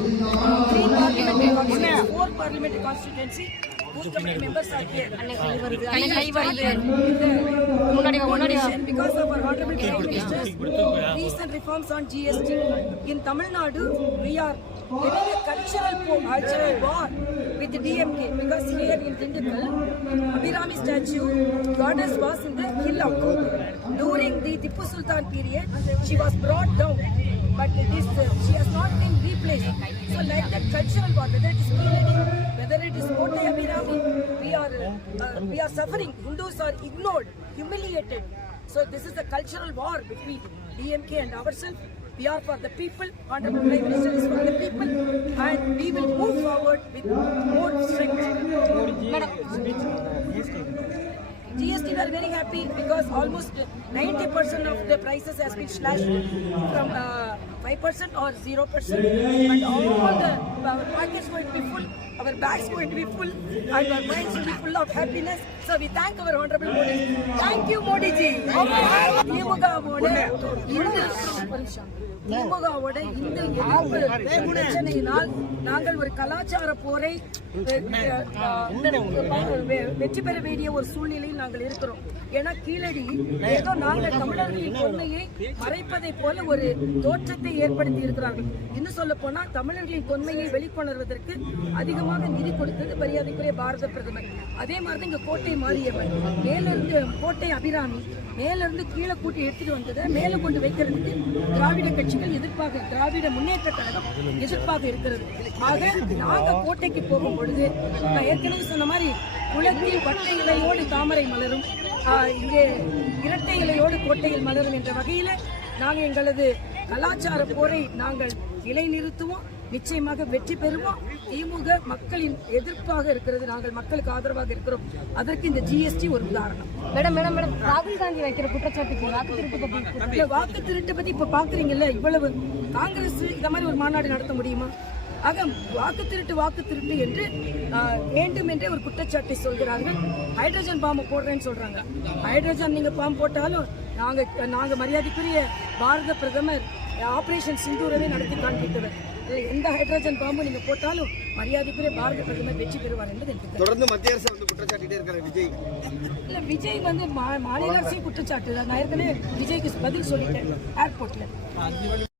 3 parliamentary constituencies, 4 parliamentary constituency. Most of the members are here. Because of our honorable Prime Minister's recent reforms on GST. In Tamil Nadu, we are getting a cultural war with the DMK because here in Dindigul, Abhirami statue, goddess was in the hill of Kothi. During the Tipu Sultan period, she was brought down, but she has not been replaced. So like that cultural war, whether it is Keeladi, whether it is Kotai Abhirami, we are suffering. Hindus are ignored, humiliated. So this is a cultural war between DMK and ourselves. We are for the people, Honorable Prime Minister is for the people, and we will move forward with more strength. GST, we are very happy because almost 90% of the prices has been slashed from 5% or 0%, and all the pockets going to be full, our bags going to be full, and our minds will be full of happiness. So we thank our Honorable Modi. Thank you, Modi ji. திமுகவோட இந்த எதிர்ப்பு பிரச்சனையினால் நாங்கள் ஒரு கலாச்சார போரை வெற்றி பெற வேண்டிய ஒரு சூழ்நிலையில் நாங்கள் இருக்கிறோம். ஏன்னா கீழடி ஏதோ நாங்கள் தமிழர்களின் தொன்மையை மறைப்பதை போல ஒரு தோற்றத்தை ஏற்படுத்தி இருக்கிறார்கள். இன்னும் சொல்ல போனா தமிழர்களின் தொன்மையை வெளிக்கொணர்வதற்கு அதிகமாக நிதி கொடுத்தது மரியாதைக்குரிய பாரத பிரதமர். அதே மாதிரி இங்க கோட்டை மாரியம்மன் மேலிருந்து கோட்டை அபிராமி மேலிருந்து கீழே கூட்டி எடுத்துட்டு வந்ததை மேல கொண்டு வைக்கிறதுக்கு திராவிட கட்சிகள் எதிர்ப்பாக, திராவிட முன்னேற்ற கழகம் எதிர்ப்பாக இருக்கிறது. ஆக நாங்க கோட்டைக்கு போகும் பொழுது நான் ஏற்கனவே சொன்ன மாதிரி குளத்தில் வட்டை இலையோடு தாமரை மலரும், இங்கே இரட்டை இலையோடு கோட்டையில் மலரும் என்ற வகையில நாங்கள் எங்களது கலாச்சார போரை நாங்கள் நிலைநிறுத்துவோம். நிச்சயமாக வெற்றி பெறுவோம். திமுக மக்களின் எதிர்ப்பாக இருக்கிறது, நாங்கள் மக்களுக்கு ஆதரவாக இருக்கிறோம். அதற்கு இந்த GST ஒரு உதாரணம். மேடம் ராகுல் காந்தி வைக்கிற குற்றச்சாட்டுக்கு வாக்கு திருட்டு பத்தி இப்ப பாக்குறீங்கல்ல, இவ்வளவு காங்கிரஸ் இந்த மாதிரி ஒரு மாநாடு நடத்த முடியுமா? ஆக வாக்கு திருட்டு என்று வேண்டும் என்றே ஒரு குற்றச்சாட்டை சொல்கிறார்கள். ஹைட்ரஜன் பாம்பு போடுறேன்னு சொல்றாங்க. ஹைட்ரஜன் நீங்க பாம்பு போட்டாலும் நாங்க மரியாதைக்குரிய பாரத பிரதமர் ஆபரேஷன் சிந்தூரவே நடத்தி காண்பித்தவர். எந்த ஹைட்ரஜன் பாம்பு நீங்க போட்டாலும் மரியாதைக்குரிய பாரத பிரதமர் வெற்றி பெறுவார் என்பது எனக்கு தொடர்ந்து மத்திய அரசு குற்றச்சாட்டிட்டே இருக்கிற விஜய் இல்ல, விஜய் மாநில அரசையும் குற்றச்சாட்டு. நான் ஏற்கனவே விஜய்க்கு பதில் சொல்லிட்டேன் ஏர்போர்ட்ல.